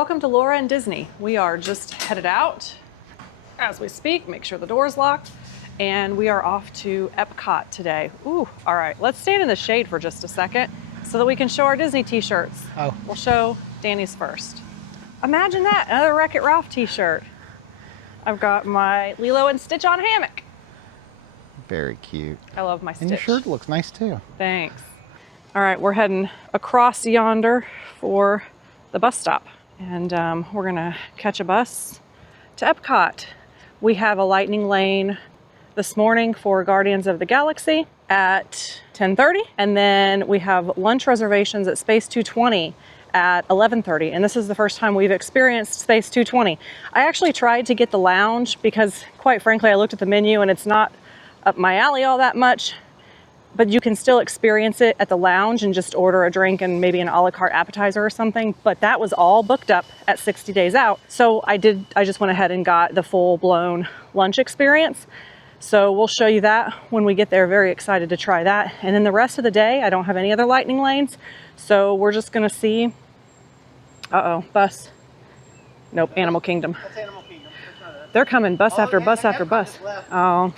welcome to Laura and Disney. We are just headed out as we speak, make sure the door's locked, and we are off to Epcot today. Ooh, all right, let's stand in the shade for just a second so that we can show our Disney t-shirts. Oh. We'll show Danny's first. Imagine that, another Wreck-It Ralph t-shirt. I've got my Lilo and Stitch on hammock. Very cute. I love my Stitch. And your shirt looks nice too. Thanks. All right, we're heading across yonder for the bus stop. And we're gonna catch a bus to Epcot. We have a lightning lane this morning for Guardians of the Galaxy at 10:30. And then we have lunch reservations at Space 220 at 11:30. And this is the first time we've experienced Space 220. I actually tried to get the lounge because quite frankly, I looked at the menu and it's not up my alley all that much. But you can still experience it at the lounge and just order a drink and maybe an a la carte appetizer or something. But that was all booked up at 60 days out. So I just went ahead and got the full blown lunch experience. So we'll show you that when we get there. Very excited to try that. And then the rest of the day, I don't have any other lightning lanes. So we're just gonna see, bus. Nope, Animal Kingdom. That's Animal Kingdom. They're coming bus after bus after bus. Oh,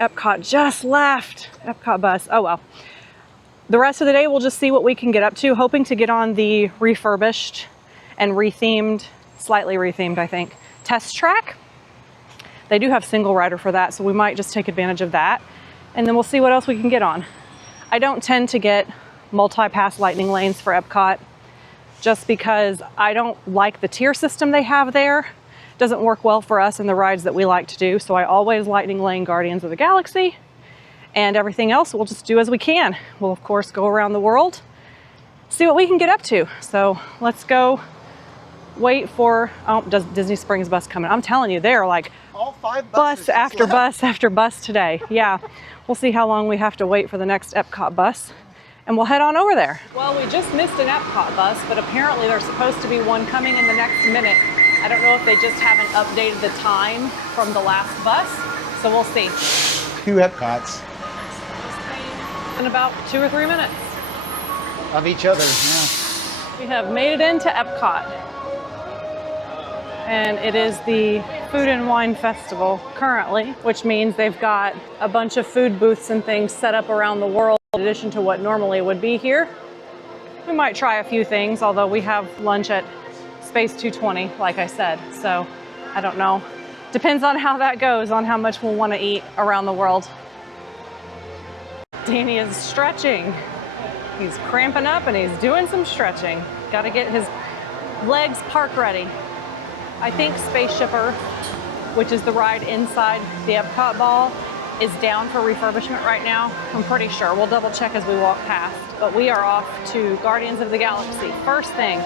Epcot just left. Epcot bus. Oh well. The rest of the day we'll just see what we can get up to, hoping to get on the refurbished and rethemed, slightly rethemed I think, test track. They do have single rider for that, so we might just take advantage of that. And then we'll see what else we can get on. I don't tend to get multi-pass lightning lanes for Epcot just because I don't like the tier system they have there. Doesn't work well for us in the rides that we like to do. So I always lightning lane Guardians of the Galaxy, and everything else we'll just do as we can. We'll of course go around the world, see what we can get up to. So let's go wait for, Disney Springs bus coming. I'm telling you, they're like all 5 bus after bus after bus today. Yeah, we'll see how long we have to wait for the next Epcot bus, and we'll head on over there. Well, we just missed an Epcot bus, but apparently there's supposed to be one coming in the next minute. I don't know if they just haven't updated the time from the last bus, so we'll see. 2 Epcots. In about 2 or 3 minutes. Of each other, yeah. We have made it into Epcot. And it is the Food and Wine Festival currently, which means they've got a bunch of food booths and things set up around the world in addition to what normally would be here. We might try a few things, although we have lunch at Space 220, like I said, so I don't know. Depends on how that goes, on how much we'll want to eat around the world. Danny is stretching. He's cramping up and he's doing some stretching. Got to get his legs park ready. I think Spaceship Earth, which is the ride inside the Epcot ball, is down for refurbishment right now. I'm pretty sure. We'll double check as we walk past. But we are off to Guardians of the Galaxy. First thing,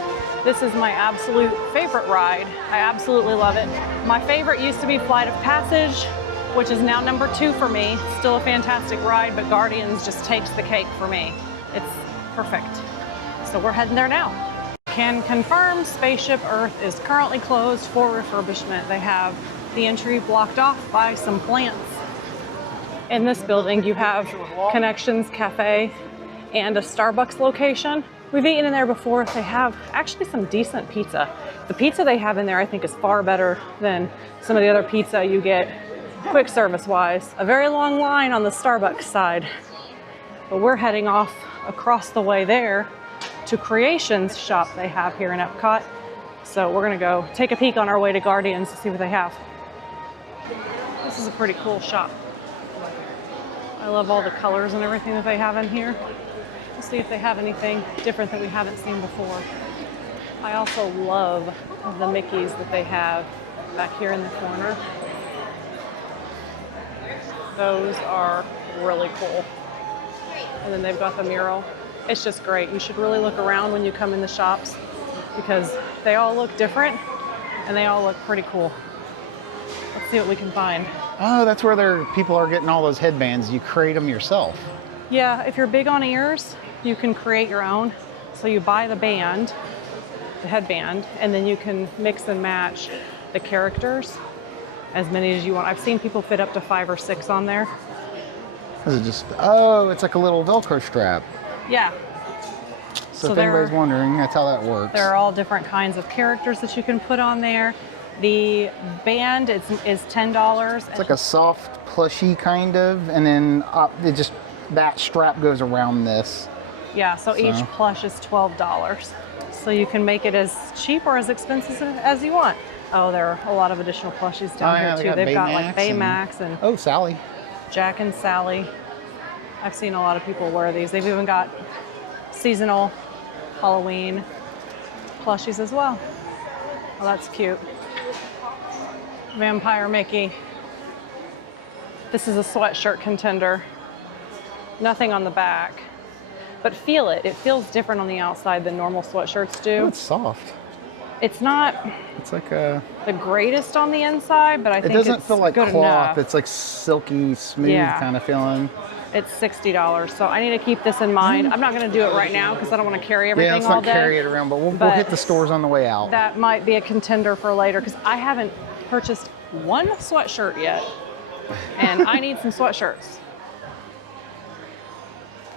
this is my absolute favorite ride. I absolutely love it. My favorite used to be Flight of Passage, which is now number 2 for me. Still a fantastic ride, but Guardians just takes the cake for me. It's perfect. So we're heading there now. Can confirm Spaceship Earth is currently closed for refurbishment. They have the entry blocked off by some plants. In this building, you have Connections Cafe and a Starbucks location. We've eaten in there before. They have actually some decent pizza. The pizza they have in there, I think, is far better than some of the other pizza you get quick service wise. A very long line on the Starbucks side. But we're heading off across the way there to Creations shop they have here in Epcot. So we're gonna go take a peek on our way to Guardians to see what they have. This is a pretty cool shop. I love all the colors and everything that they have in here. We'll see if they have anything different that we haven't seen before. I also love the Mickeys that they have back here in the corner. Those are really cool. And then they've got the mural. It's just great. You should really look around when you come in the shops because they all look different and they all look pretty cool. Let's see what we can find. Oh, that's where people are getting all those headbands. You create them yourself. Yeah, if you're big on ears, you can create your own. So you buy the band, the headband, and then you can mix and match the characters, as many as you want. I've seen people fit up to 5 or 6 on there. Is it just, oh, it's like a little Velcro strap. Yeah. So if anybody's wondering, that's how that works. There are all different kinds of characters that you can put on there. The band is $10. It's like a soft plushy kind of, and then that strap goes around this. Yeah, so each plush is $12. So you can make it as cheap or as expensive as you want. Oh, there are a lot of additional plushies down here too. They've got like Baymax and oh, Sally. Jack and Sally. I've seen a lot of people wear these. They've even got seasonal Halloween plushies as well. Oh, that's cute. Vampire Mickey. This is a sweatshirt contender. Nothing on the back. But feel it. It feels different on the outside than normal sweatshirts do. Oh, it's soft. It's not It's like the greatest on the inside, but I think it doesn't feel like good cloth. enough. It's like silky, smooth kind of feeling. It's $60, so I need to keep this in mind. I'm not going to do it right now because I don't want to carry everything let's all not day. carry it around, but we'll hit the stores on the way out. That might be a contender for later because I haven't purchased one sweatshirt yet, and I need some sweatshirts.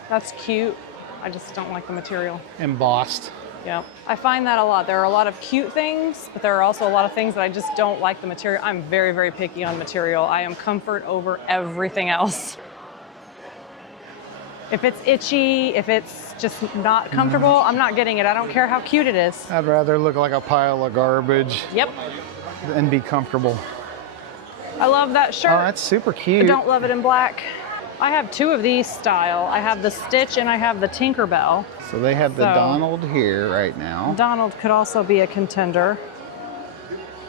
That's cute. I just don't like the material. Embossed. Yeah, I find that a lot. There are a lot of cute things, but there are also a lot of things that I just don't like the material. I'm very, very picky on material. I am comfort over everything else. If it's itchy, if it's just not comfortable, I'm not getting it. I don't care how cute it is. I'd rather look like a pile of garbage. Yep. And be comfortable. I love that shirt. Oh, that's super cute. I don't love it in black. I have two of these style. I have the Stitch and I have the Tinkerbell. So they have the Donald here right now. Donald could also be a contender.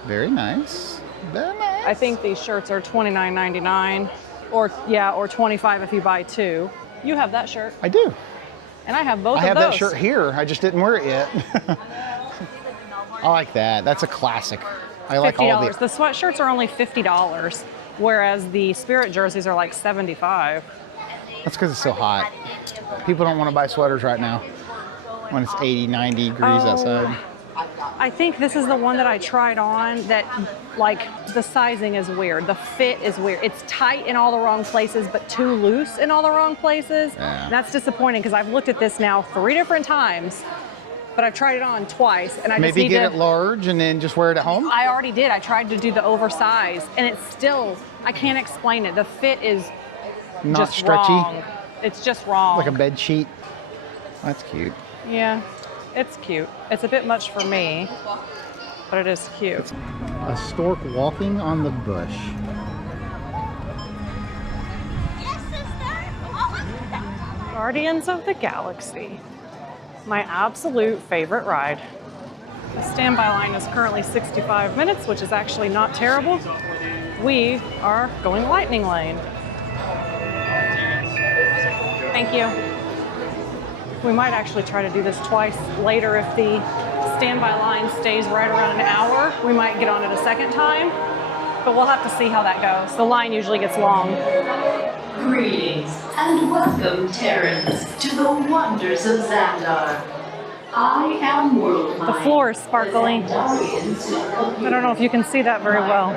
Very nice. Very nice. I think these shirts are $29.99 or $25 if you buy two. You have that shirt. I do. And I have both of those. I have that shirt here. I just didn't wear it yet. I like that. That's a classic. I like all $50. The sweatshirts are only $50, whereas the Spirit jerseys are like $75. That's because it's so hot. People don't want to buy sweaters right now when it's 80, 90 degrees outside. I think this is the one that I tried on that, like, the sizing is weird. The fit is weird. It's tight in all the wrong places, but too loose in all the wrong places. Yeah. That's disappointing because I've looked at this now 3 different times, but I've tried it on twice. And I just maybe get it large and then just wear it at home? I already did. I tried to do the oversized, and it's still, I can't explain it. The fit is not just stretchy. wrong. It's just wrong. Like a bed sheet. That's cute. Yeah, it's cute. It's a bit much for me, but it is cute. It's a stork walking on the bush. Yes, sister. Guardians of the Galaxy. My absolute favorite ride. The standby line is currently 65 minutes, which is actually not terrible. We are going Lightning Lane. Thank you. We might actually try to do this twice later if the standby line stays right around an hour. We might get on it a second time, but we'll have to see how that goes. The line usually gets long. Greetings and welcome, Terrans, to the wonders of Xandar. I am World The floor is sparkling. I don't know if you can see that very well.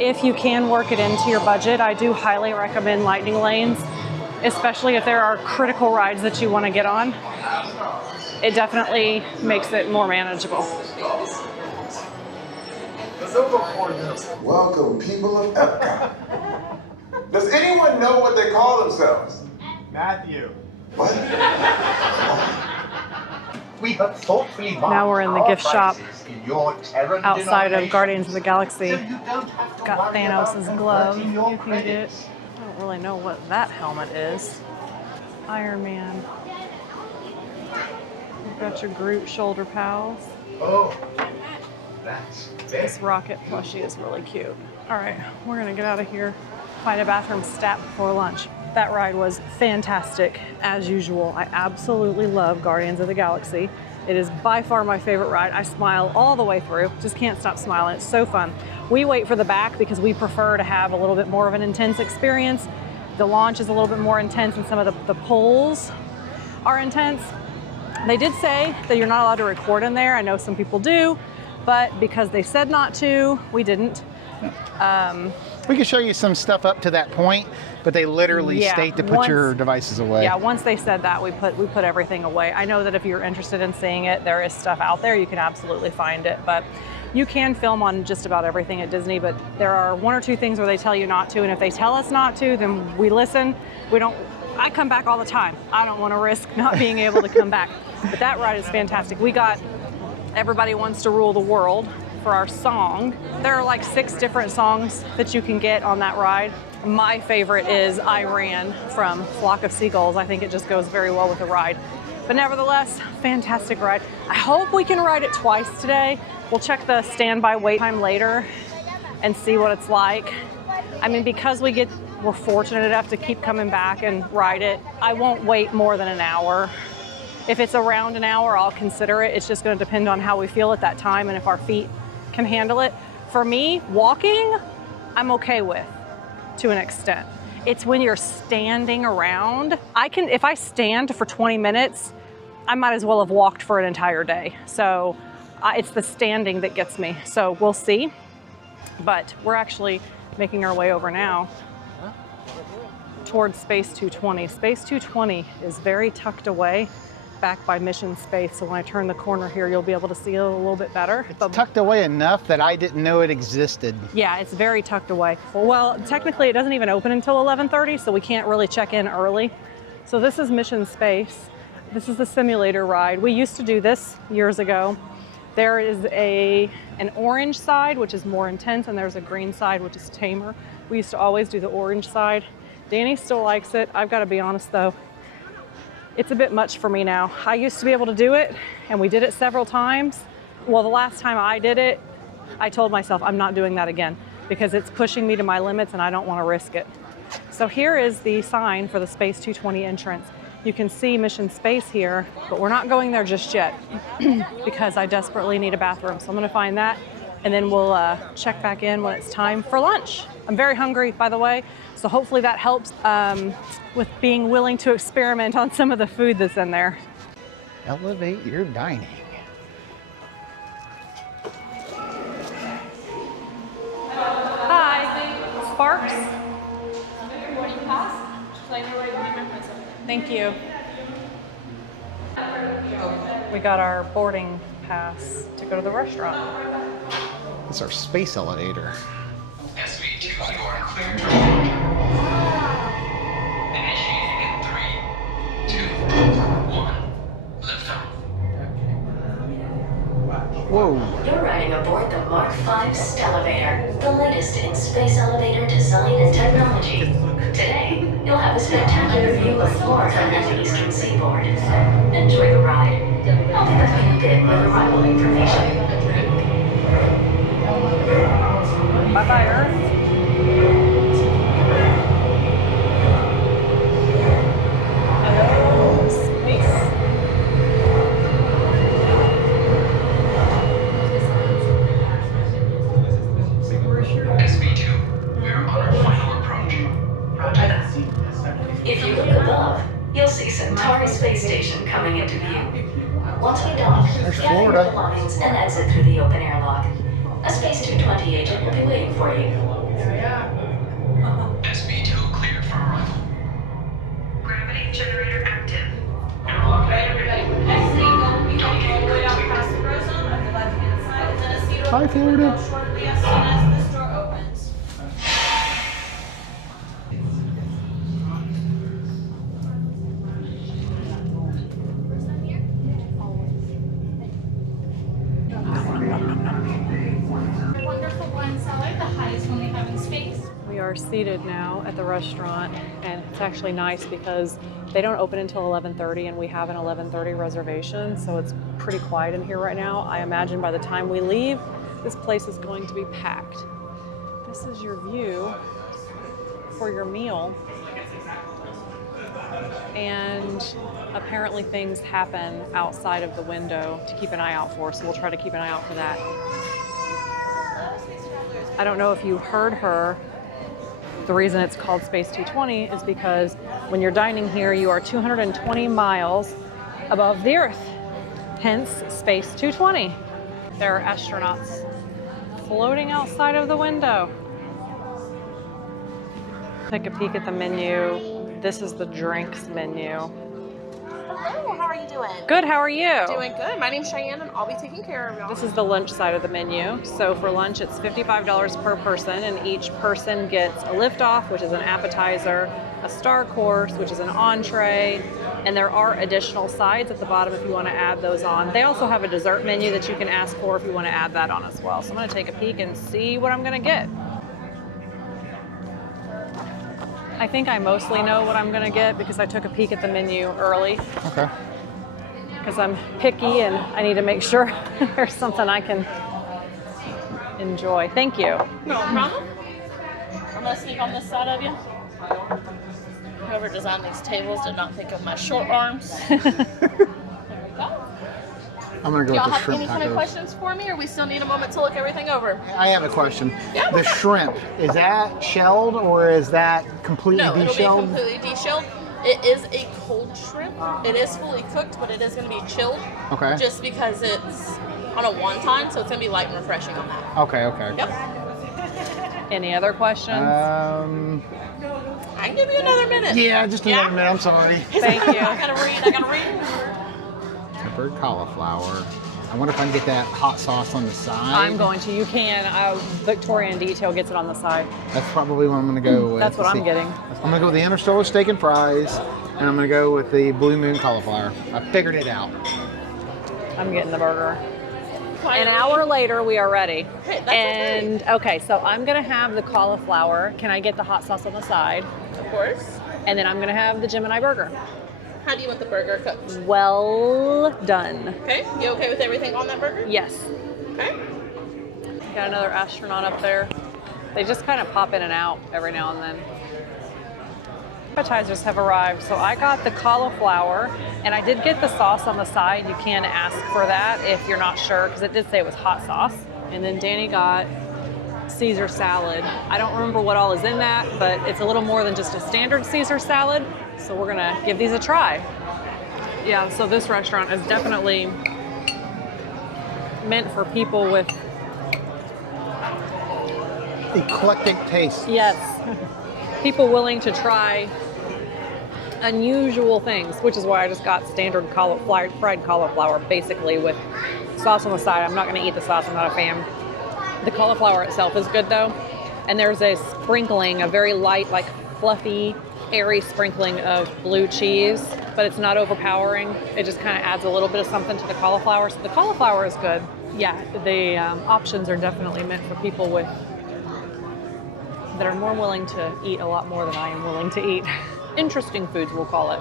If you can work it into your budget, I do highly recommend Lightning Lanes, especially if there are critical rides that you want to get on. It definitely makes it more manageable. Welcome, people of Epcot. Does anyone know what they call themselves? Matthew. What? We have thoughtfully Now we're in the gift shop in your Terran outside of denomination, Guardians of the Galaxy. so you don't have to Got worry about Thanos' glove. converting You your can credits. get, I don't really know what that helmet is. Iron Man. You've got your Groot shoulder pals. Oh, that's This rocket plushie is really cute. All right, we're gonna get out of here, find a bathroom stat before lunch. That ride was fantastic, as usual. I absolutely love Guardians of the Galaxy. It is by far my favorite ride. I smile all the way through, just can't stop smiling. It's so fun. We wait for the back because we prefer to have a little bit more of an intense experience. The launch is a little bit more intense and some of the pulls are intense. They did say that you're not allowed to record in there. I know some people do, but because they said not to, we didn't. We can show you some stuff up to that point, but they literally Yeah, state to put your devices away. Yeah, once they said that, we put everything away. I know that if you're interested in seeing it, there is stuff out there. You can absolutely find it, but you can film on just about everything at Disney, but there are one or two things where they tell you not to, and if they tell us not to, then we listen. I come back all the time. I don't want to risk not being able to come back. But that ride is fantastic. We got Everybody Wants to Rule the World for our song. There are like 6 different songs that you can get on that ride. My favorite is I Ran from Flock of Seagulls. I think it just goes very well with the ride. But nevertheless, fantastic ride. I hope we can ride it twice today. We'll check the standby wait time later and see what it's like. I mean, because we're fortunate enough to keep coming back and ride it, I won't wait more than an hour. If it's around an hour, I'll consider it. It's just going to depend on how we feel at that time and if our feet can handle it. For me, walking, I'm okay with to an extent. It's when you're standing around. If I stand for 20 minutes, I might as well have walked for an entire day. So it's the standing that gets me. So we'll see. But we're actually making our way over now towards Space 220. Space 220 is very tucked away back by Mission Space. So when I turn the corner here, you'll be able to see it a little bit better. It's tucked away enough that I didn't know it existed. Yeah, it's very tucked away. Well, technically it doesn't even open until 11:30, so we can't really check in early. So this is Mission Space. This is the simulator ride. We used to do this years ago. There is an orange side, which is more intense, and there's a green side, which is tamer. We used to always do the orange side. Danny still likes it. I've got to be honest though, it's a bit much for me now. I used to be able to do it, and we did it several times. Well, the last time I did it, I told myself I'm not doing that again because it's pushing me to my limits and I don't want to risk it. So here is the sign for the Space 220 entrance. You can see Mission Space here, but we're not going there just yet because I desperately need a bathroom. So I'm gonna find that and then we'll check back in when it's time for lunch. I'm very hungry, by the way, so hopefully that helps with being willing to experiment on some of the food that's in there. Elevate your dining. Hi, Sparks. Thank you. We got our boarding pass to go to the restaurant. It's our space elevator. SV2, you are clear. Initiating in 3, 2, 1. Lift off. Whoa. You're riding aboard the Mark V Stellarator, the latest in space elevator design and technology. Today, you'll have a spectacular view of Florida and the eastern seaboard. Enjoy the ride. I'll be back in a bit with arrival information. Bye-bye, Earth. Hello, space. SV2, we're on our final approach. Roger that. If you look above, you'll see Centauri Space Station coming into view. Once we dock, There's gather your Florida. belongings and exit through the open airlock. A Space 220 agent will be waiting for you. SV2 clear for arrival. Gravity generator active. Airlock Hi, Florida. Wonderful wine cellar, the highest one we have in space. We are seated now at the restaurant, and it's actually nice because they don't open until 11:30, and we have an 11:30 reservation, so it's pretty quiet in here right now. I imagine by the time we leave, this place is going to be packed. This is your view for your meal, and apparently things happen outside of the window to keep an eye out for, so we'll try to keep an eye out for that. I don't know if you heard her. The reason it's called Space 220 is because when you're dining here, you are 220 miles above the Earth, hence Space 220. There are astronauts floating outside of the window. Take a peek at the menu. This is the drinks menu. Hello, how are you doing? Good, how are you? Doing good. My name's Cheyenne and I'll be taking care of y'all. This is the lunch side of the menu. So for lunch, it's $55 per person, and each person gets a liftoff, which is an appetizer, a star course, which is an entree, and there are additional sides at the bottom if you want to add those on. They also have a dessert menu that you can ask for if you want to add that on as well. So I'm going to take a peek and see what I'm going to get. I think I mostly know what I'm going to get because I took a peek at the menu early. Okay. Because I'm picky and I need to make sure there's something I can enjoy. Thank you. No problem. I'm gonna sneak on this side of you. Whoever designed these tables did not think of my short arms. There we go. I'm gonna go Y'all with the have shrimp any kind of tacos. questions for me, or we still need a moment to look everything over? I have a question. Yeah. The shrimp, is that shelled or is that completely No, it'll be de-shelled? completely de-shelled. It is a cold shrimp. It is fully cooked, but it is going to be chilled. Okay. Just because it's on a one-time, so it's going to be light and refreshing on that. Okay, okay. Yep. Any other questions? I can give you another minute. Yeah, just another minute. I'm sorry. Thank you. I gotta read. Peppered cauliflower. I wonder if I can get that hot sauce on the side. I'm going to. You can. Victorian Detail gets it on the side. That's probably what I'm going to go with. That's what Let's I'm see. getting. I'm going to go with the Interstellar steak and fries, and I'm going to go with the Blue Moon cauliflower. I figured it out. I'm getting the burger. Quietly. An hour later, we are ready. Hey, that's and okay, so I'm gonna have the cauliflower. Can I get the hot sauce on the side? Of course. And then I'm gonna have the Gemini burger. How do you want the burger cooked? Well done. Okay. You okay with everything on that burger? Yes. Okay. Got another astronaut up there. They just kind of pop in and out every now and then. Appetizers have arrived. So I got the cauliflower, and I did get the sauce on the side. You can ask for that if you're not sure, because it did say it was hot sauce. And then Danny got Caesar salad. I don't remember what all is in that, but it's a little more than just a standard Caesar salad. So we're gonna give these a try. Yeah, so this restaurant is definitely meant for people with, Eclectic taste. yes, people willing to try unusual things, which is why I just got standard fried cauliflower, basically with sauce on the side. I'm not gonna eat the sauce, I'm not a fan. The cauliflower itself is good though. And there's a sprinkling, a very light, like fluffy, airy sprinkling of blue cheese, but it's not overpowering. It just kind of adds a little bit of something to the cauliflower. So the cauliflower is good. Yeah, the options are definitely meant for people that are more willing to eat a lot more than I am willing to eat. Interesting foods, we'll call it.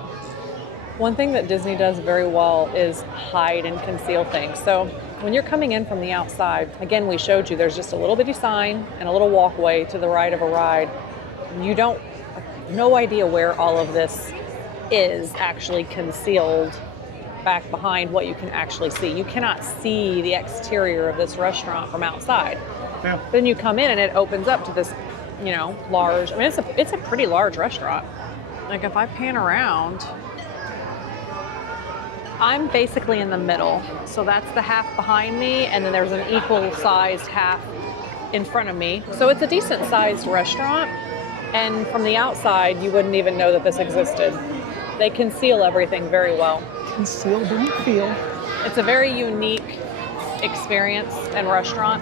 One thing that Disney does very well is hide and conceal things. So when you're coming in from the outside, again, we showed you there's just a little bitty sign and a little walkway to the right of a ride. You no idea where all of this is actually concealed back behind what you can actually see. You cannot see the exterior of this restaurant from outside. Yeah. Then you come in and it opens up to this, large, I mean, it's a pretty large restaurant. Like if I pan around, I'm basically in the middle. So that's the half behind me, and then there's an equal sized half in front of me. So it's a decent sized restaurant. And from the outside, you wouldn't even know that this existed. They conceal everything very well. Conceal, don't feel. It's a very unique experience and restaurant.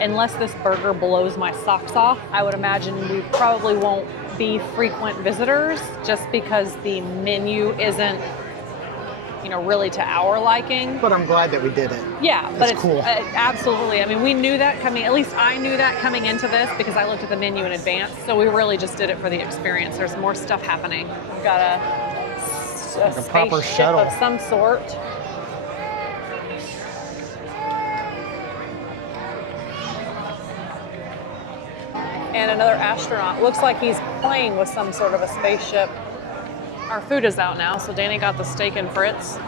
Unless this burger blows my socks off, I would imagine we probably won't be frequent visitors just because the menu isn't, really to our liking. But I'm glad that we did it. Yeah, but it's cool. Absolutely. I mean, we knew that at least I knew that coming into this because I looked at the menu in advance. So we really just did it for the experience. There's more stuff happening. We've got a proper spaceship shuttle of some sort. And another astronaut. Looks like he's playing with some sort of a spaceship. Our food is out now, so Danny got the steak and frits,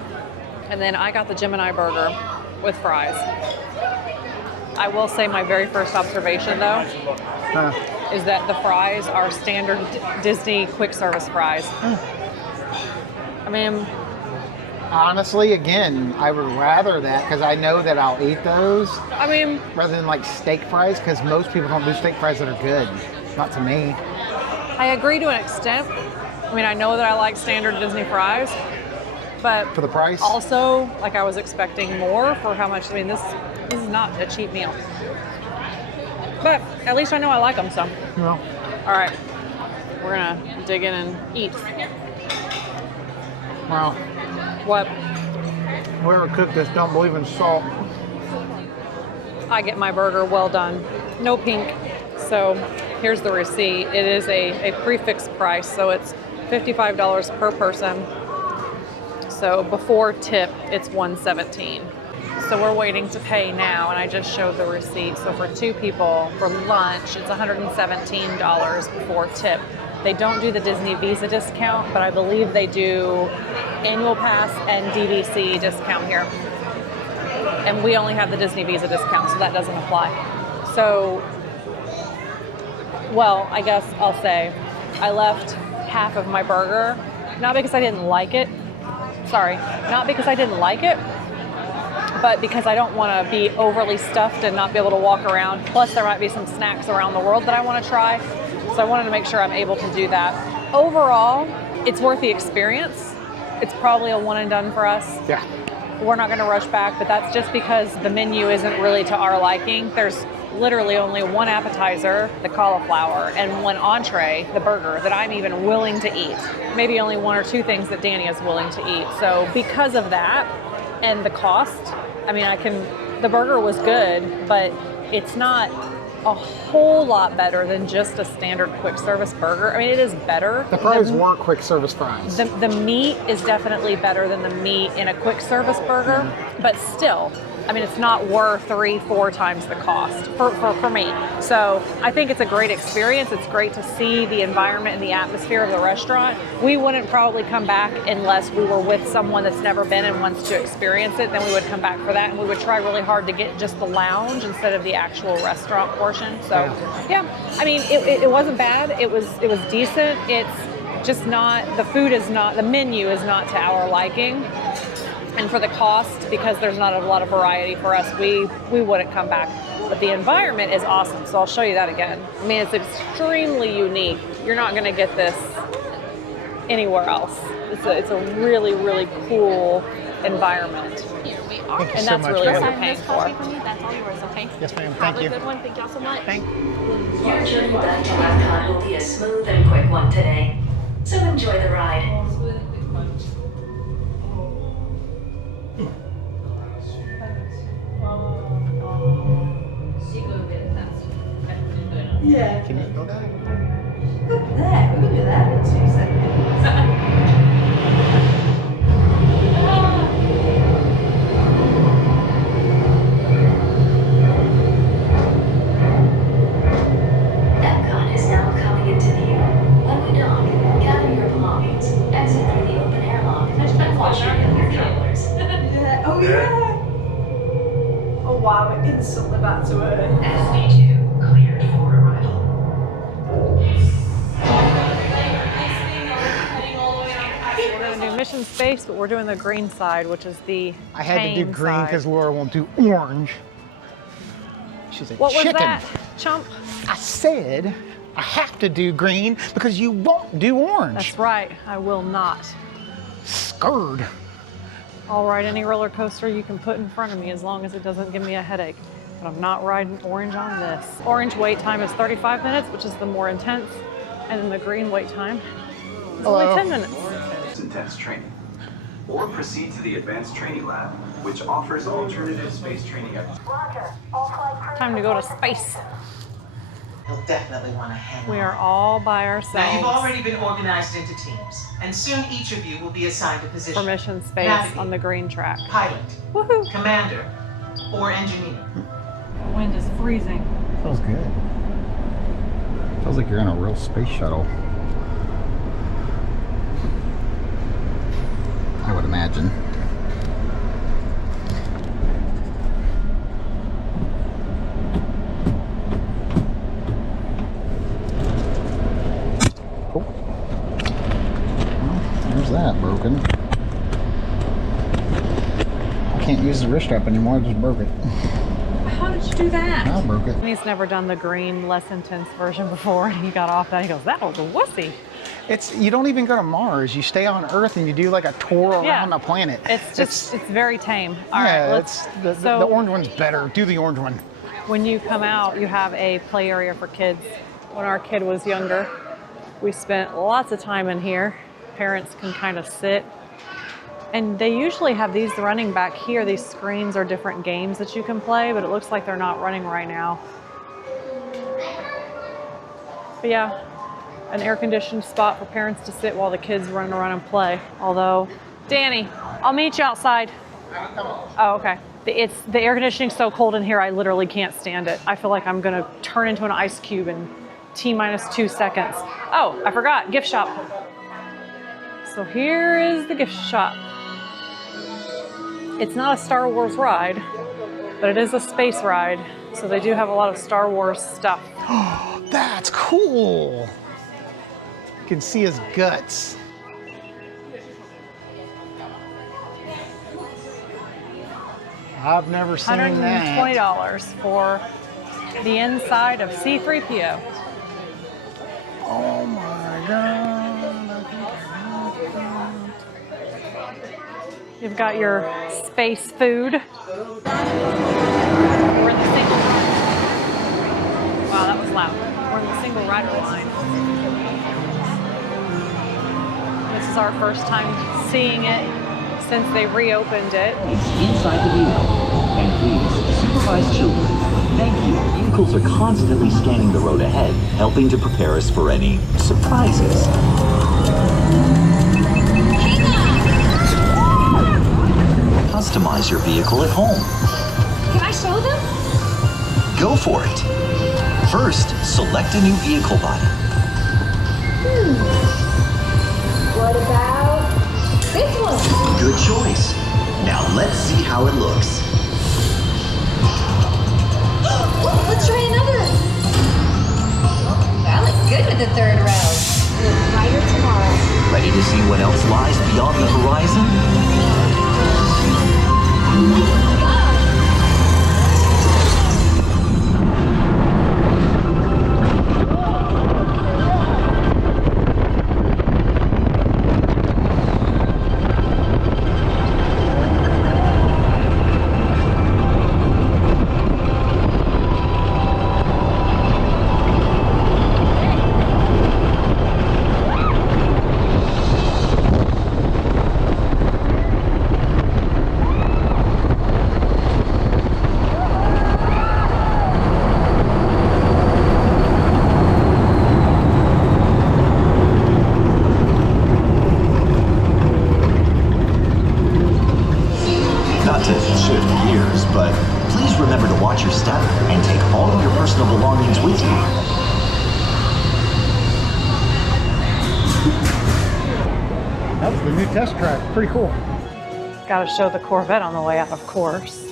and then I got the Gemini burger with fries. I will say my very first observation, though, is that the fries are standard Disney quick service fries. I mean, Honestly, again, I would rather that because I know that I'll eat those I mean, rather than like steak fries because most people don't do steak fries that are good. Not to me. I agree to an extent. I mean, I know that I like standard Disney fries, but For the price? also, like, I was expecting more for how much. I mean, this is not a cheap meal. But at least I know I like them, so. No. All right, we're gonna dig in and eat. Well, What? whoever cooked this don't believe in salt. I get my burger well done. No pink. So here's the receipt. It is a prefix price, so it's $55 per person. So before tip, it's $117. So we're waiting to pay now, and I just showed the receipt. So for 2 people for lunch, it's $117 before tip. They don't do the Disney Visa discount, but I believe they do annual pass and DVC discount here. And we only have the Disney Visa discount, so that doesn't apply. So, well, I guess I'll say I left half of my burger, not because I didn't like it. Sorry, not because I didn't like it, but because I don't want to be overly stuffed and not be able to walk around. Plus, there might be some snacks around the world that I want to try. So I wanted to make sure I'm able to do that. Overall, it's worth the experience. It's probably a one and done for us. Yeah. We're not going to rush back, but that's just because the menu isn't really to our liking. There's literally only one appetizer, the cauliflower, and one entree, the burger, that I'm even willing to eat. Maybe only 1 or 2 things that Danny is willing to eat. So because of that and the cost, I mean, the burger was good, but it's not a whole lot better than just a standard quick service burger. I mean, it is better. The fries weren't quick service fries. The meat is definitely better than the meat in a quick service burger, but still, I mean, it's not worth 3-4 times the cost for me. So I think it's a great experience. It's great to see the environment and the atmosphere of the restaurant. We wouldn't probably come back unless we were with someone that's never been and wants to experience it. Then we would come back for that, and we would try really hard to get just the lounge instead of the actual restaurant portion. So yeah, I mean, it wasn't bad. It was decent. It's just not, the food is not, the menu is not to our liking. And for the cost, because there's not a lot of variety for us, we wouldn't come back. But the environment is awesome, so I'll show you that again. I mean, it's extremely unique. You're not going to get this anywhere else. It's a really, really cool environment. Here we are. Thank you And so that's much, really what ma'am. you're paying This for. coffee for me, that's all yours, okay? Yes, ma'am. Have Thank you. a good one. Thank y'all so much. Your journey back to Epcot will be a smooth and quick one today. So enjoy the ride. Can you go down? There, we can do that in 2 seconds. Epcot is now coming into view. When we dock, gather your belongings, exit through the open airlock, and wash your other travelers. Yeah. Oh yeah. Oh wow, we're instantly back to Earth. SD2 cleared for arrival. We're going to do Mission Space, but we're doing the green side, which is the I had to do pain green side. because Laura won't do orange. She's a What was chicken. that, chump? I said I have to do green because you won't do orange. That's right, I will not. Scared. I'll ride any roller coaster you can put in front of me as long as it doesn't give me a headache. But I'm not riding orange on this. Orange wait time is 35 minutes, which is the more intense. And then the green wait time is only Hello. 10 minutes. Intense training. Or proceed to the Advanced Training Lab, which offers alternative space training activities. Time to go to space. He'll definitely want to hang We on. are all by ourselves Now, you've already been organized into teams, and soon each of you will be assigned a for position. Mission Space Navigator, on the green track. pilot, Woohoo! commander, or engineer. The wind is freezing. Feels good. Feels like you're in a real space shuttle. I would imagine. Oh. Well, there's that broken. I can't use the wrist strap anymore, I just broke it. How did you do that? I broke it. He's never done the green, less intense version before, and he got off that. He goes, that was a wussy. It's, you don't even go to Mars. You stay on Earth and you do like a tour around Yeah. the planet. It's very tame. All yeah, right, let's. the orange one's better. Do the orange one. When you come out, you have a play area for kids. When our kid was younger, we spent lots of time in here. Parents can kind of sit. And they usually have these running back here. These screens are different games that you can play, but it looks like they're not running right now. But yeah, an air-conditioned spot for parents to sit while the kids run around and play. Although, Danny, I'll meet you outside. Oh, okay. The air conditioning's so cold in here, I literally can't stand it. I feel like I'm gonna turn into an ice cube in T-minus 2 seconds. Oh, I forgot, gift shop. So here is the gift shop. It's not a Star Wars ride, but it is a space ride. So they do have a lot of Star Wars stuff. That's cool. You can see his guts. I've never seen that. $120 for the inside of C-3PO. Oh my God. You've got your space food. We're in the single rider. Wow, that was loud. We're in the single rider line. This is our first time seeing it since they reopened it. Inside the vehicle. And please, supervise children. Thank you. Vehicles are constantly scanning the road ahead, helping to prepare us for any surprises. Customize your vehicle at home. Can I show them? Go for it. First, select a new vehicle body. What about this one? Good choice. Now let's see how it looks. Let's try another. That looks good with the third round. Look brighter tomorrow. Ready to see what else lies beyond the horizon? Not to shift gears, but please remember to watch your step and take all of your personal belongings with you. That's the new test track. Pretty cool. Got to show the Corvette on the way out, of course.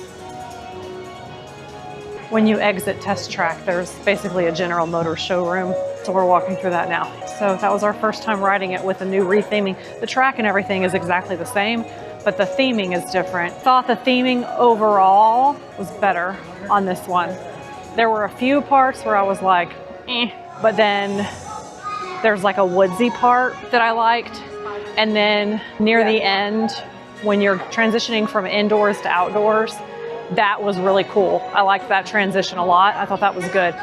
When you exit Test Track, there's basically a General Motors showroom. So we're walking through that now. So that was our first time riding it with a new retheming. The track and everything is exactly the same, but the theming is different. Thought the theming overall was better on this one. There were a few parts where I was like, eh, but then there's like a woodsy part that I liked. And then near the end, when you're transitioning from indoors to outdoors, that was really cool. I liked that transition a lot. I thought that was good.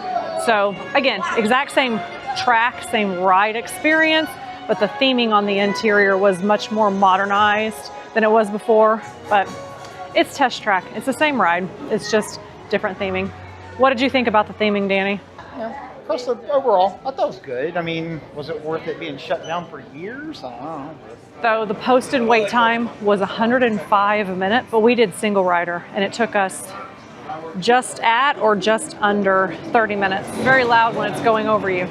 So again, exact same track, same ride experience, but the theming on the interior was much more modernized than it was before. But it's Test Track. It's the same ride. It's just different theming. What did you think about the theming, Danny? Yeah, first overall, I thought it was good. I mean, was it worth it being shut down for years? I don't know. So the posted wait time was 105 minutes, but we did single rider and it took us just at or just under 30 minutes. Very loud when it's going over you.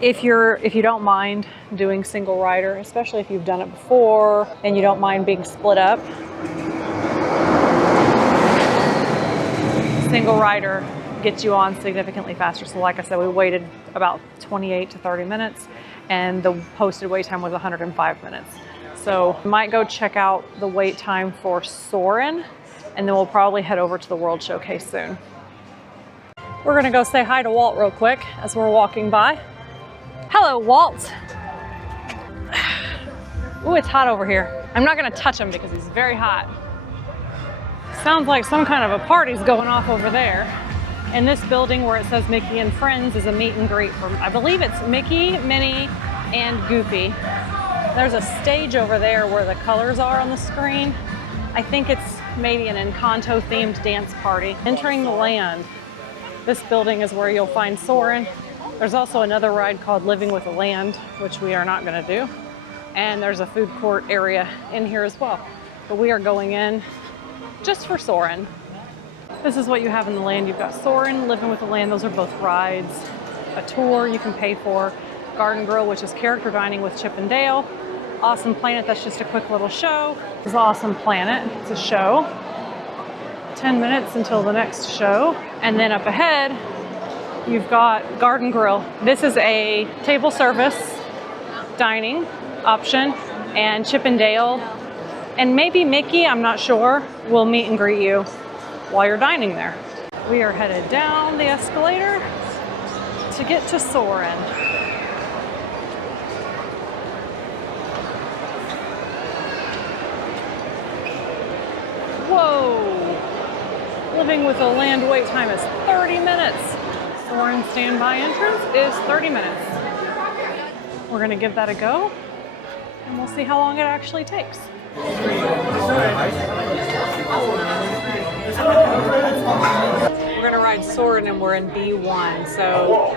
If you don't mind doing single rider, especially if you've done it before and you don't mind being split up, single rider gets you on significantly faster. So like I said, we waited about 28 to 30 minutes and the posted wait time was 105 minutes. So we might go check out the wait time for Soarin', and then we'll probably head over to the World Showcase soon. We're gonna go say hi to Walt real quick as we're walking by. Hello, Walt. Ooh, it's hot over here. I'm not gonna touch him because he's very hot. Sounds like some kind of a party's going off over there. In this building where it says Mickey and Friends is a meet and greet for, I believe it's Mickey, Minnie, and Goofy. There's a stage over there where the colors are on the screen. I think it's maybe an Encanto themed dance party. Entering the land. This building is where you'll find Soarin'. There's also another ride called Living with the Land, which we are not gonna do. And there's a food court area in here as well. But we are going in just for Soarin'. This is what you have in the land. You've got Soarin', Living with the Land. Those are both rides. A tour you can pay for. Garden Grill, which is character dining with Chip and Dale. Awesome Planet, that's just a quick little show. This is Awesome Planet, it's a show. 10 minutes until the next show. And then up ahead, you've got Garden Grill. This is a table service dining option, and Chip and Dale, and maybe Mickey, I'm not sure, will meet and greet you while you're dining there. We are headed down the escalator to get to Soarin'. Whoa! Living with the Land wait time is 30 minutes. Soarin' standby entrance is 30 minutes. We're gonna give that a go, and we'll see how long it actually takes. We're gonna ride Soarin', and we're in B1, so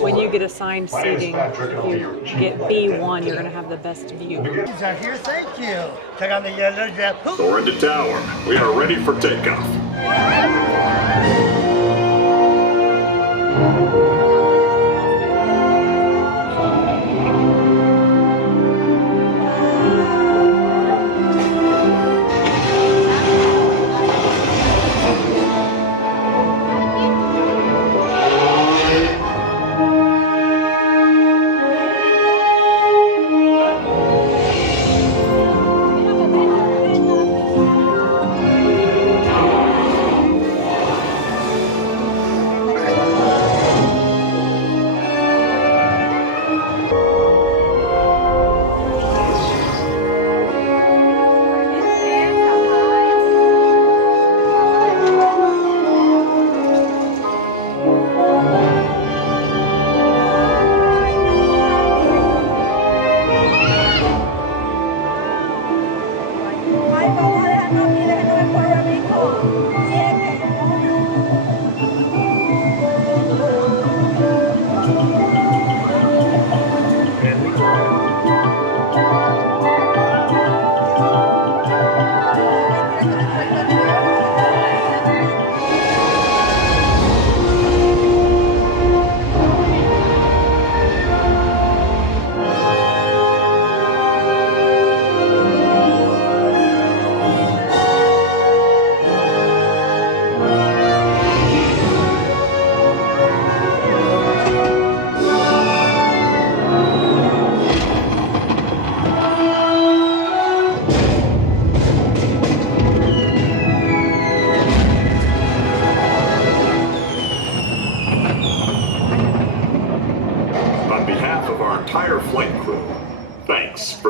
when you get assigned seating, if you get B1, you're gonna have the best view. Here, thank you. Check out the yellow jet. Soarin' to tower. We are ready for takeoff.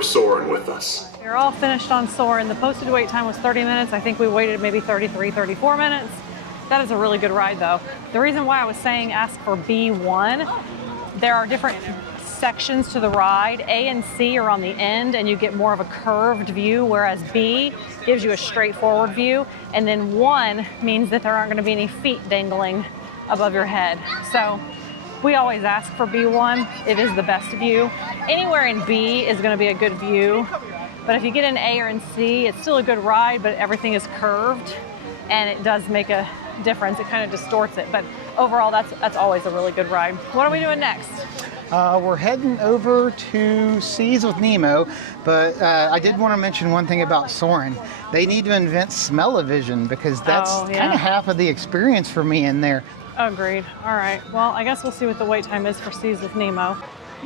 Soarin' with us. We're all finished on Soarin'. The posted wait time was 30 minutes. I think we waited maybe 33, 34 minutes. That is a really good ride though. The reason why I was saying ask for B1, there are different sections to the ride. A and C are on the end and you get more of a curved view, whereas B gives you a straightforward view. And then 1 means that there aren't going to be any feet dangling above your head. So we always ask for B1. It is the best view. Anywhere in B is going to be a good view. But if you get an A or in C, it's still a good ride, but everything is curved and it does make a difference. It kind of distorts it. But overall, that's always a really good ride. What are we doing next? We're heading over to Seas with Nemo, but I did want to mention one thing about Soarin'. They need to invent smell-o-vision because that's kind of half of the experience for me in there. Agreed. All right. Well, I guess we'll see what the wait time is for Seas with Nemo.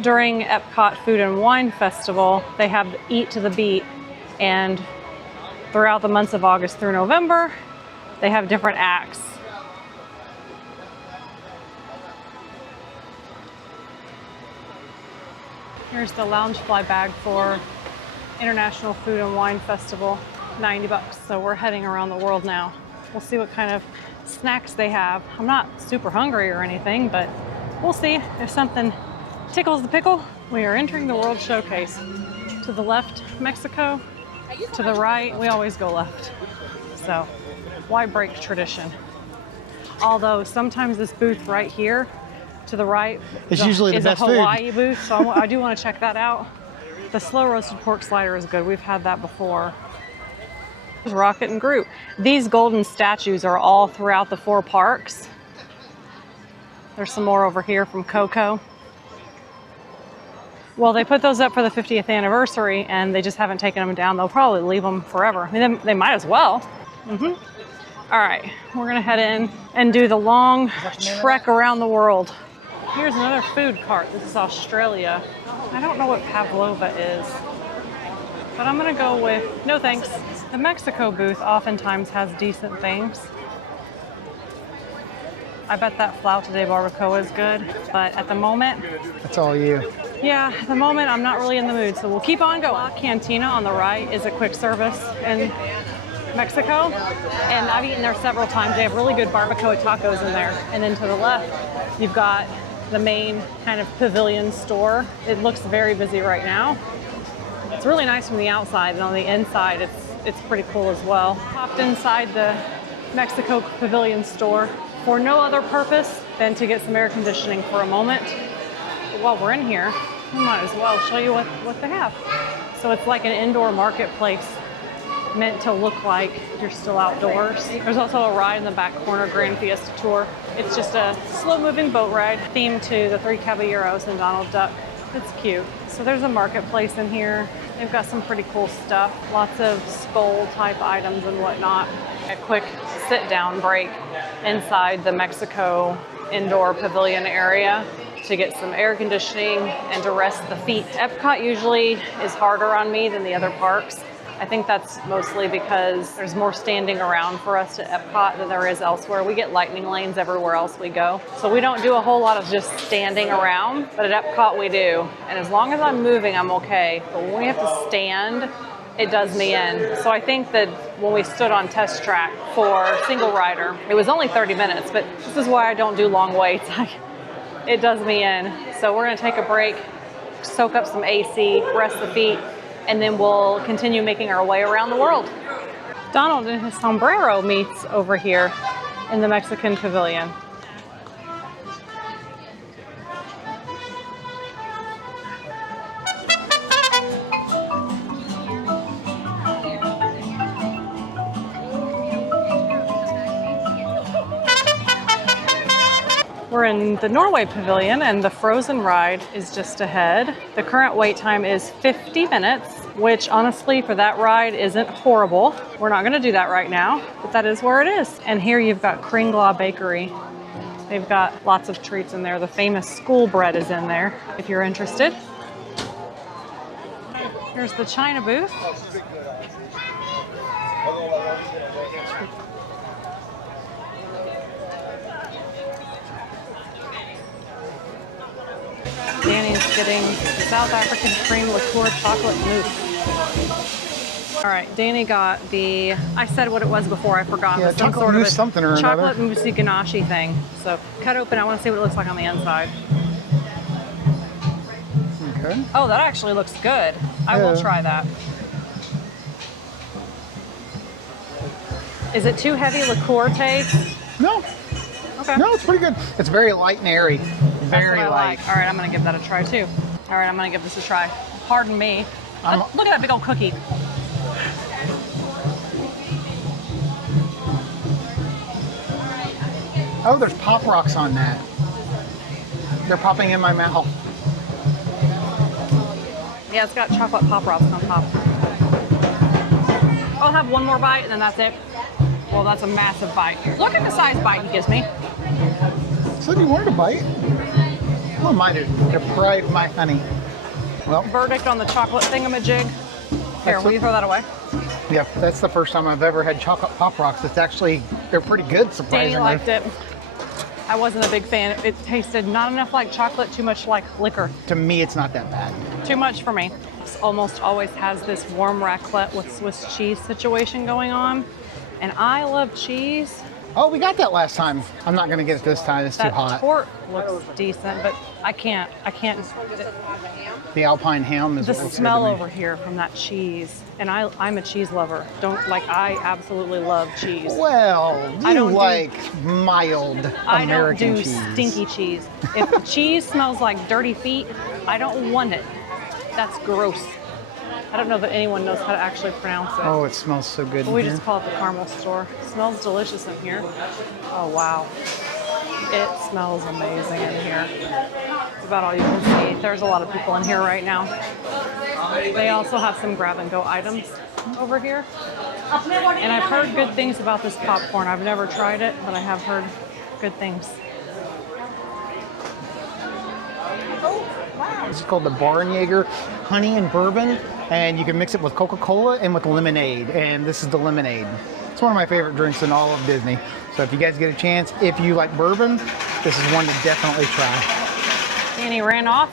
During Epcot Food and Wine Festival, they have Eat to the Beat, and throughout the months of August through November, they have different acts. Here's the Loungefly bag for International Food and Wine Festival, 90 bucks. So we're heading around the world now. We'll see what kind of snacks they have. I'm not super hungry or anything, but we'll see if something tickles the pickle. We are entering the World Showcase. To the left, Mexico. To the right, we always go left. So why break tradition? Although sometimes this booth right here to the right is usually the best a Hawaii food. booth, so I do want to check that out. The slow roasted pork slider is good. We've had that before. There's Rocket and Groot. These golden statues are all throughout the 4 parks. There's some more over here from Coco. Well, they put those up for the 50th anniversary and they just haven't taken them down. They'll probably leave them forever. I mean, they might as well. All right, we're gonna head in and do the long trek around the world. Here's another food cart. This is Australia. I don't know what pavlova is, but I'm gonna go with no thanks. The Mexico booth oftentimes has decent things. I bet that flauta de barbacoa is good, but at the moment, that's all you. Yeah, at the moment I'm not really in the mood, so we'll keep on going. La Cantina on the right is a quick service in Mexico, and I've eaten there several times. They have really good barbacoa tacos in there. And then to the left, you've got the main kind of pavilion store. It looks very busy right now. It's really nice from the outside, and on the inside, it's pretty cool as well. Popped inside the Mexico pavilion store for no other purpose than to get some air conditioning for a moment. But while we're in here, we might as well show you what they have. So it's like an indoor marketplace meant to look like you're still outdoors. There's also a ride in the back corner, Grand Fiesta Tour. It's just a slow-moving boat ride themed to the 3 Caballeros and Donald Duck. It's cute. So there's a marketplace in here. They've got some pretty cool stuff. Lots of skull-type items and whatnot. A quick sit-down break inside the Mexico indoor pavilion area to get some air conditioning and to rest the feet. Epcot usually is harder on me than the other parks. I think that's mostly because there's more standing around for us at Epcot than there is elsewhere. We get lightning lanes everywhere else we go. So we don't do a whole lot of just standing around, but at Epcot we do. And as long as I'm moving, I'm okay. But when we have to stand, it does me in. So I think that when we stood on test track for single rider, it was only 30 minutes, but this is why I don't do long waits. It does me in. So we're gonna take a break, soak up some AC, rest the feet, and then we'll continue making our way around the world. Donald and his sombrero meets over here in the Mexican pavilion. We're in the Norway Pavilion and the Frozen ride is just ahead. The current wait time is 50 minutes, which honestly for that ride isn't horrible. We're not gonna do that right now, but that is where it is. And here you've got Kringla Bakery. They've got lots of treats in there. The famous school bread is in there, if you're interested. Here's the China booth. Danny's getting South African cream liqueur chocolate mousse. All right, Danny got the, I said what it was before, I forgot. Yeah, some chocolate sort mousse of something or chocolate another. mousse ganache thing. So cut open, I want to see what it looks like on the inside. Okay. Oh, that actually looks good. I will try that. Is it too heavy liqueur taste? No. Okay. No, it's pretty good. It's very light and airy. Very That's what I light. like. All right, I'm gonna give that a try too. All right, I'm gonna give this a try. Pardon me. Look at that big old cookie. Oh, there's Pop Rocks on that. They're popping in my mouth. Yeah, it's got chocolate Pop Rocks on top. I'll have one more bite and then that's it. Well, that's a massive bite. Look at the size bite he gives me. Said you wanted a bite. Who am I to deprive my honey? Well, verdict on the chocolate thingamajig. Here, will you throw that away? Yeah, that's the first time I've ever had chocolate Pop Rocks. It's actually, they're pretty good, surprisingly. Danny liked it. I wasn't a big fan. It tasted not enough like chocolate, too much like liquor. To me, it's not that bad. Too much for me. This almost always has this warm raclette with Swiss cheese situation going on. And I love cheese. Oh, we got that last time. I'm not gonna get it this time, it's too hot. That tort looks decent, but I can't. The Alpine ham is the what looks smell good to me. over here from that cheese. And I'm a cheese lover. I absolutely love cheese. Well, I don't like mild I American don't do cheese. stinky cheese. If the cheese smells like dirty feet, I don't want it. That's gross. I don't know that anyone knows how to actually pronounce it. Oh, it smells so good But in we here. just call it the Caramel Store. It smells delicious in here. Oh, wow. It smells amazing in here. That's about all you can see. There's a lot of people in here right now. They also have some grab-and-go items over here. And I've heard good things about this popcorn. I've never tried it, but I have heard good things. This is called the Barnjager Honey and Bourbon, and you can mix it with Coca-Cola and with lemonade, and this is the lemonade. It's one of my favorite drinks in all of Disney. So if you guys get a chance, if you like bourbon, this is one to definitely try. And he ran off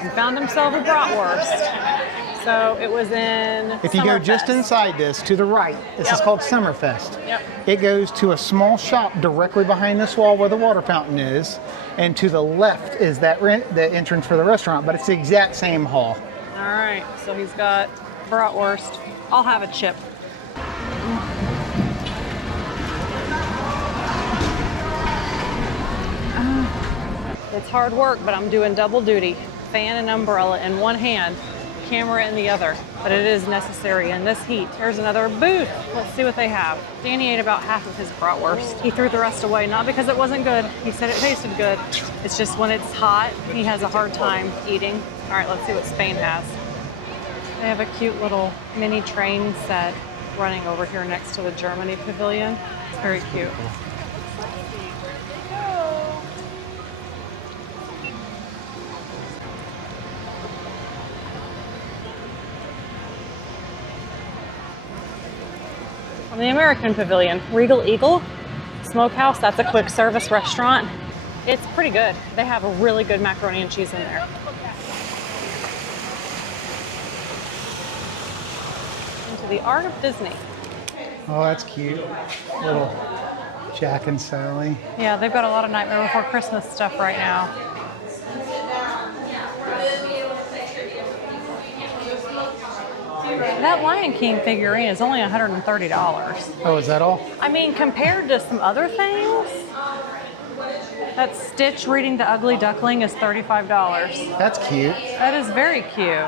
and found himself a bratwurst. So it was in If you go just Summerfest. inside this, to the right, this is called Summerfest. Yep. It goes to a small shop directly behind this wall where the water fountain is, and to the left is the entrance for the restaurant, but it's the exact same hall. All right, so he's got bratwurst. I'll have a chip. It's hard work, but I'm doing double duty. Fan and umbrella in one hand, camera in the other. But it is necessary in this heat. Here's another booth. Let's see what they have. Danny ate about half of his bratwurst. He threw the rest away, not because it wasn't good. He said it tasted good. It's just when it's hot, he has a hard time eating. All right, let's see what Spain has. They have a cute little mini train set running over here next to the Germany pavilion. It's very cute. On the American Pavilion, Regal Eagle Smokehouse, that's a quick service restaurant. It's pretty good. They have a really good macaroni and cheese in there. Into the Art of Disney. Oh, that's cute. Little Jack and Sally. Yeah, they've got a lot of Nightmare Before Christmas stuff right now. That Lion King figurine is only $130. Oh, is that all? I mean, compared to some other things, that Stitch reading The Ugly Duckling is $35. That's cute. That is very cute.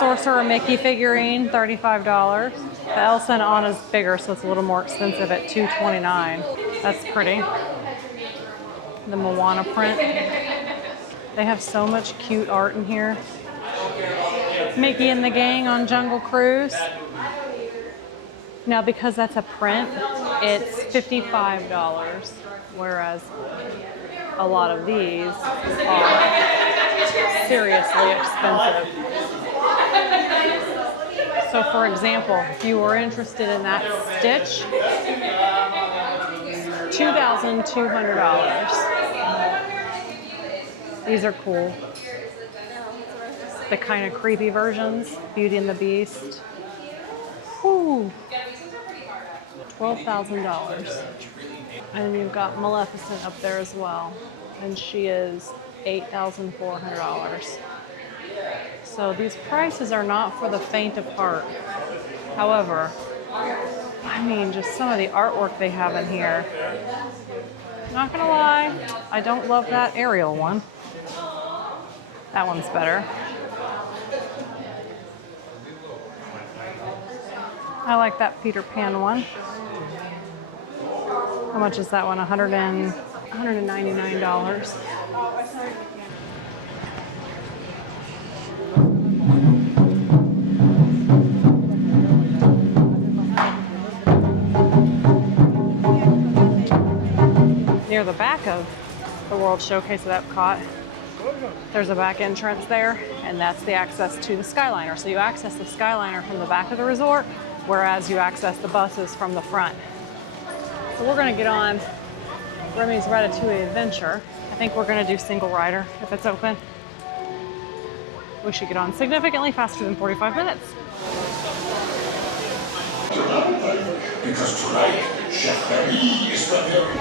Sorcerer Mickey figurine, $35. The Elsa and Anna's bigger, so it's a little more expensive at $229. That's pretty. The Moana print. They have so much cute art in here. Mickey and the Gang on Jungle Cruise. Now, because that's a print, it's $55, whereas a lot of these are seriously expensive. So, for example, if you were interested in that Stitch, $2,200. These are cool. The kind of creepy versions, Beauty and the Beast. Whew. $12,000. And you've got Maleficent up there as well. And she is $8,400. So these prices are not for the faint of heart. However, I mean, just some of the artwork they have in here. Not gonna lie, I don't love that Ariel one. That one's better. I like that Peter Pan one. How much is that one? $199. Near the back of the World Showcase at Epcot, there's a back entrance there, and that's the access to the Skyliner. So you access the Skyliner from the back of the resort, whereas you access the buses from the front. So we're gonna get on Remy's Ratatouille Adventure. I think we're gonna do single rider if it's open. We should get on significantly faster than 45 minutes. Because tonight, Chef Remy is preparing.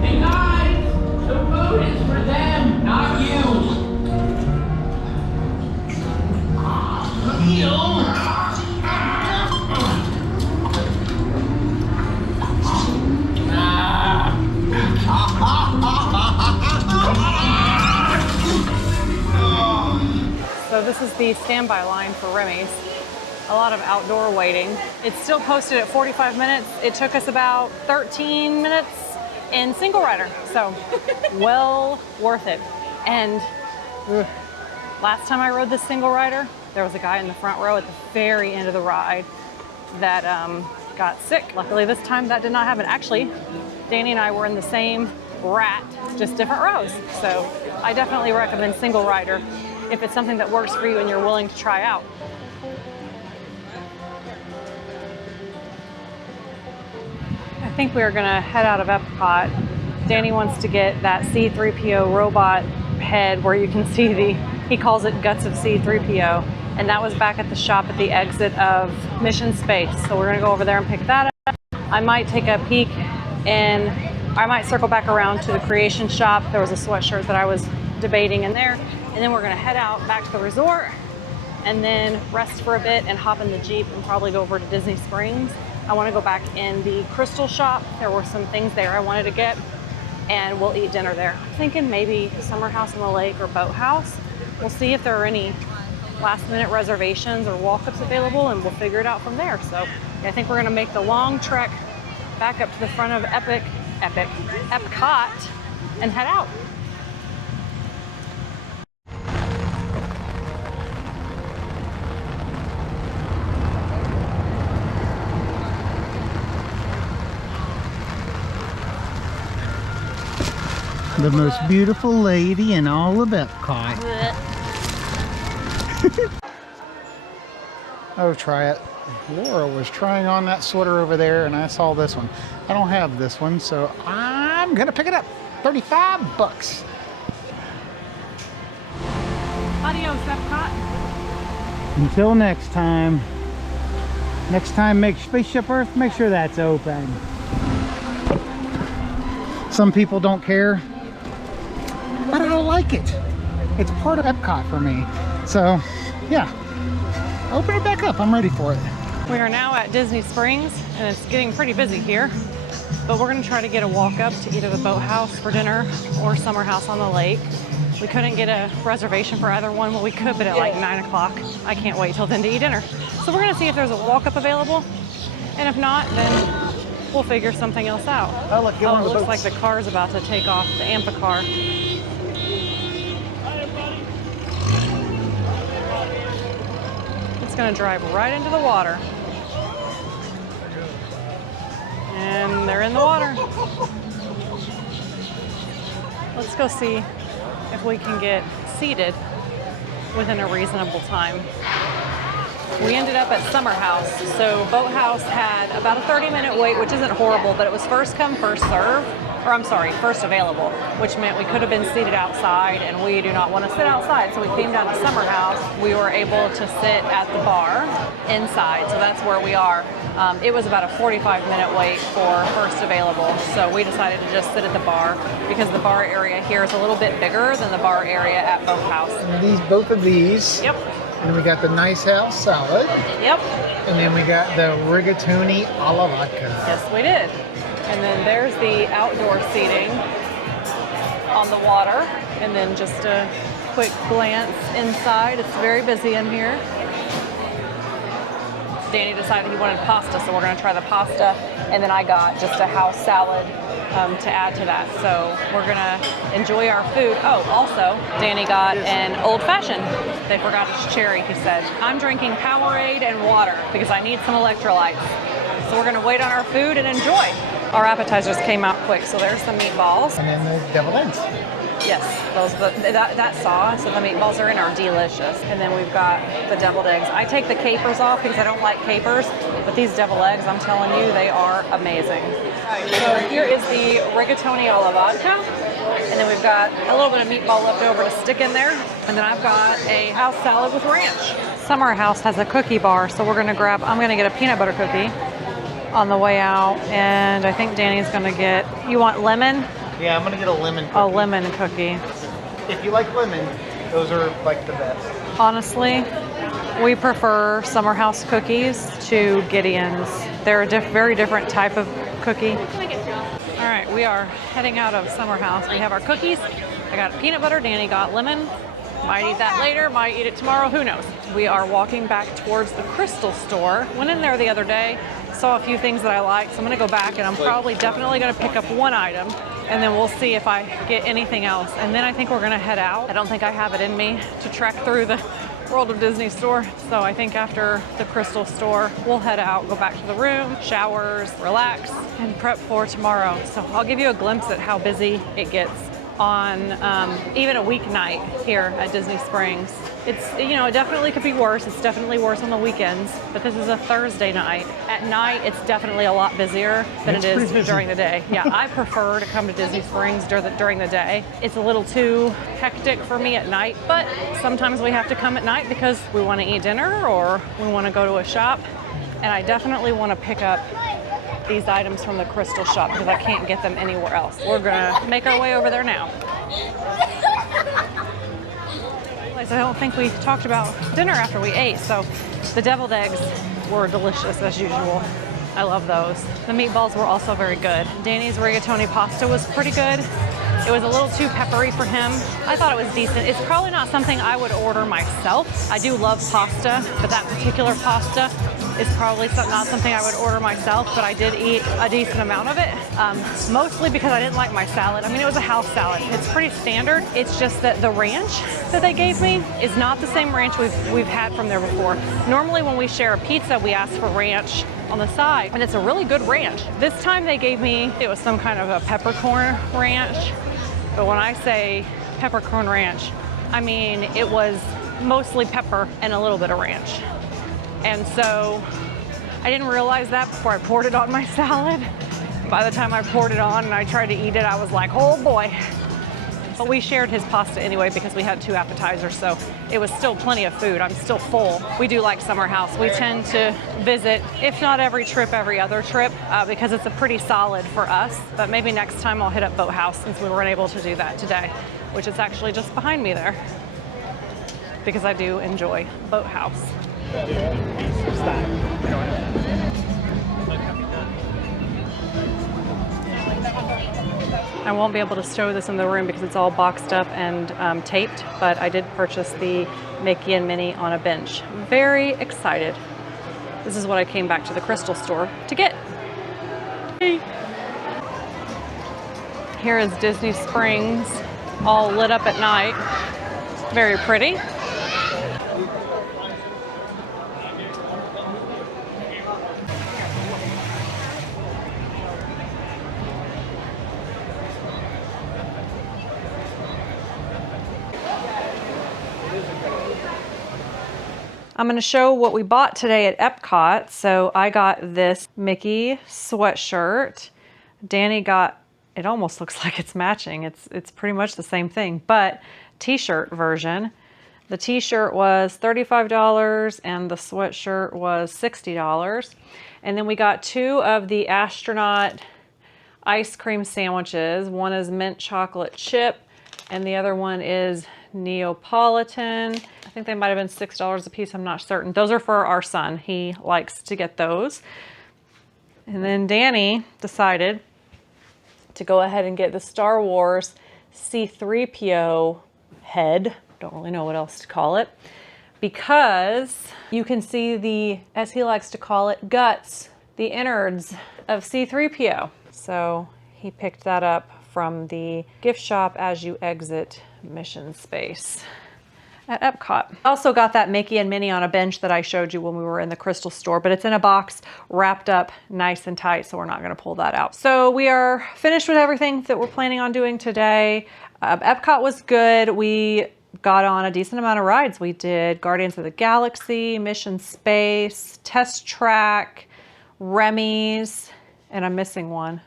Hey guys, the food is for them, not you. So this is the standby line for Remy's. A lot of outdoor waiting. It's still posted at 45 minutes. It took us about 13 minutes in single rider. So well worth it. And last time I rode this single rider, there was a guy in the front row at the very end of the ride that got sick. Luckily this time that did not happen. Actually, Danny and I were in the same rat, just different rows. So I definitely recommend single rider if it's something that works for you and you're willing to try out. I think we are gonna head out of Epcot. Danny wants to get that C-3PO robot head where you can see he calls it guts of C-3PO. And that was back at the shop at the exit of Mission Space. So we're gonna go over there and pick that up. I might take a peek and I might circle back around to the Creation shop. There was a sweatshirt that I was debating in there. And then we're gonna head out back to the resort and then rest for a bit and hop in the Jeep and probably go over to Disney Springs. I wanna go back in the Crystal shop. There were some things there I wanted to get and we'll eat dinner there. I'm thinking maybe Summer House on the Lake or Boat House. We'll see if there are any last minute reservations or walk-ups available and we'll figure it out from there. So yeah, I think we're gonna make the long trek back up to the front of Epcot and head out. The most beautiful lady in all of Epcot. Oh, try it. Laura was trying on that sweater over there and I saw this one. I don't have this one, so I'm gonna pick it up. 35 bucks. Adios, Epcot. Until next time. Next time, make Spaceship Earth, make sure that's open. Some people don't care, but I don't like it. It's part of Epcot for me. So, yeah, open it back up. I'm ready for it. We are now at Disney Springs and it's getting pretty busy here, but we're gonna try to get a walk up to either the Boat House for dinner or Summer House on the Lake. We couldn't get a reservation for either one. Well, we could, but at like 9 o'clock. I can't wait till then to eat dinner. So we're gonna see if there's a walk up available. And if not, then we'll figure something else out. Oh, look, it looks like the car's about to take off, the Ampa car. It's gonna drive right into the water. And they're in the water. Let's go see if we can get seated within a reasonable time. We ended up at Summer House. So Boat House had about a 30-minute wait, which isn't horrible, but it was first come, first serve. Or I'm sorry, first available, which meant we could have been seated outside and we do not want to sit outside. So we came down to Summer House. We were able to sit at the bar inside. So that's where we are. It was about a 45-minute wait for first available. So we decided to just sit at the bar because the bar area here is a little bit bigger than the bar area at Boat House. And both of these. Yep. And then we got the nice house salad. Yep. And then we got the rigatoni alla vodka. Yes, we did. And then there's the outdoor seating on the water. And then just a quick glance inside. It's very busy in here. Danny decided he wanted pasta, so we're gonna try the pasta. And then I got just a house salad to add to that. So we're gonna enjoy our food. Oh, also, Danny got an old fashioned. They forgot his cherry, he said. I'm drinking Powerade and water because I need some electrolytes. So So we're gonna wait on our food and enjoy. Our appetizers came out quick, so there's the meatballs. And then the deviled eggs. Yes, that sauce and the meatballs are in are delicious. And then we've got the deviled eggs. I take the capers off because I don't like capers, but these deviled eggs, I'm telling you, they are amazing. All right, so here is the rigatoni alla vodka. And then we've got a little bit of meatball left over to stick in there. And then I've got a house salad with ranch. Summer House has a cookie bar, so I'm gonna get a peanut butter cookie on the way out. And I think Danny's gonna get, you want lemon? Yeah, I'm gonna get a lemon cookie. A lemon cookie. If you like lemon, those are like the best. Honestly, we prefer Summer House cookies to Gideon's. They're a very different type of cookie. All right, we are heading out of Summer House. We have our cookies. I got peanut butter, Danny got lemon. Might eat that later, might eat it tomorrow, who knows. We are walking back towards the Crystal store. Went in there the other day, saw a few things that I liked, so I'm gonna go back and I'm definitely gonna pick up one item, and then we'll see if I get anything else. And then I think we're gonna head out. I don't think I have it in me to trek through the World of Disney store, so I think after the Crystal store, we'll head out, go back to the room, showers, relax, and prep for tomorrow. So I'll give you a glimpse at how busy it gets on even a weeknight here at Disney Springs. It's, you know, it definitely could be worse. It's definitely worse on the weekends, but this is a Thursday night. At night, it's definitely a lot busier than it is during the day. Yeah, I prefer to come to Disney Springs during the day. It's a little too hectic for me at night, but sometimes we have to come at night because we want to eat dinner or we want to go to a shop. And I definitely want to pick up these items from the Crystal shop because I can't get them anywhere else. We're gonna make our way over there now. I don't think we talked about dinner after we ate, so the deviled eggs were delicious as usual. I love those. The meatballs were also very good. Danny's rigatoni pasta was pretty good. It was a little too peppery for him. I thought it was decent. It's probably not something I would order myself. I do love pasta, but that particular pasta is probably not something I would order myself, but I did eat a decent amount of it, mostly because I didn't like my salad. I mean, it was a house salad. It's pretty standard. It's just that the ranch that they gave me is not the same ranch we've had from there before. Normally when we share a pizza, we ask for ranch on the side, and it's a really good ranch. This time they gave me, it was some kind of a peppercorn ranch, but when I say peppercorn ranch, I mean it was mostly pepper and a little bit of ranch. And so I didn't realize that before I poured it on my salad. By the time I poured it on and I tried to eat it, I was like, oh boy. But we shared his pasta anyway because we had 2 appetizers, so it was still plenty of food. I'm still full. We do like Summer House. We tend to visit, if not every trip, every other trip, because it's a pretty solid for us. But maybe next time I'll hit up Boathouse since we weren't able to do that today, which is actually just behind me there, because I do enjoy Boathouse. I won't be able to stow this in the room because it's all boxed up and taped, but I did purchase the Mickey and Minnie on a bench. Very excited. This is what I came back to the Crystal store to get. Here is Disney Springs, all lit up at night. Very pretty. I'm going to show what we bought today at Epcot. So I got this Mickey sweatshirt. Danny got, it almost looks like it's matching. It's pretty much the same thing, but t-shirt version. The t-shirt was $35 and the sweatshirt was $60. And then we got 2 of the astronaut ice cream sandwiches. One is mint chocolate chip and the other one is Neapolitan. I think they might have been $6 a piece, I'm not certain. Those are for our son. He likes to get those. And then Danny decided to go ahead and get the Star Wars C-3PO head. Don't really know what else to call it, because you can see the, as he likes to call it, guts, the innards of C-3PO. So he picked that up from the gift shop as you exit Mission Space. at Epcot. I also got that Mickey and Minnie on a bench that I showed you when we were in the Crystal store, but it's in a box wrapped up nice and tight, so we're not gonna pull that out. So we are finished with everything that we're planning on doing today. Epcot was good. We got on a decent amount of rides. We did Guardians of the Galaxy, Mission Space, Test Track, Remy's, and I'm missing one.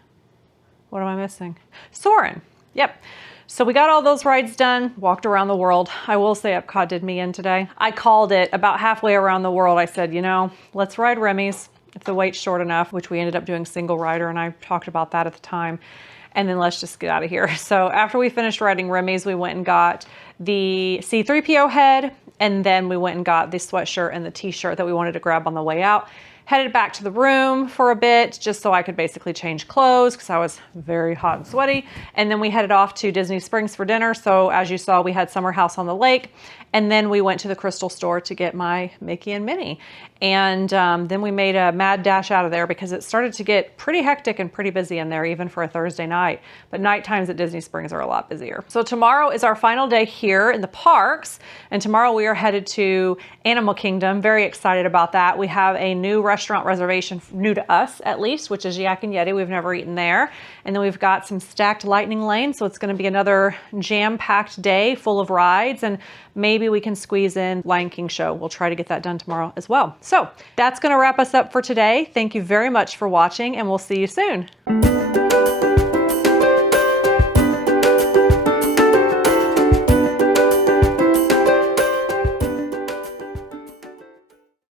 What am I missing? Soarin'. Yep. So we got all those rides done, walked around the world. I will say Epcot did me in today. I called it about halfway around the world. I said, you know, let's ride Remy's if the wait's short enough, which we ended up doing single rider, and I talked about that at the time. And then let's just get out of here. So after we finished riding Remy's, we went and got the C-3PO head, and then we went and got the sweatshirt and the t-shirt that we wanted to grab on the way out. Headed back to the room for a bit, just so I could basically change clothes because I was very hot and sweaty. And then we headed off to Disney Springs for dinner. So as you saw, we had Summer House on the Lake. And then we went to the Crystal store to get my Mickey and Minnie. And then we made a mad dash out of there because it started to get pretty hectic and pretty busy in there, even for a Thursday night. But night times at Disney Springs are a lot busier. So tomorrow is our final day here in the parks. And tomorrow we are headed to Animal Kingdom. Very excited about that. We have a new restaurant reservation, new to us at least, which is Yak and Yeti. We've never eaten there. And then we've got some stacked lightning lanes. So it's going to be another jam-packed day full of rides, and maybe we can squeeze in Lion King show. We'll try to get that done tomorrow as well. So that's going to wrap us up for today. Thank you very much for watching, and we'll see you soon.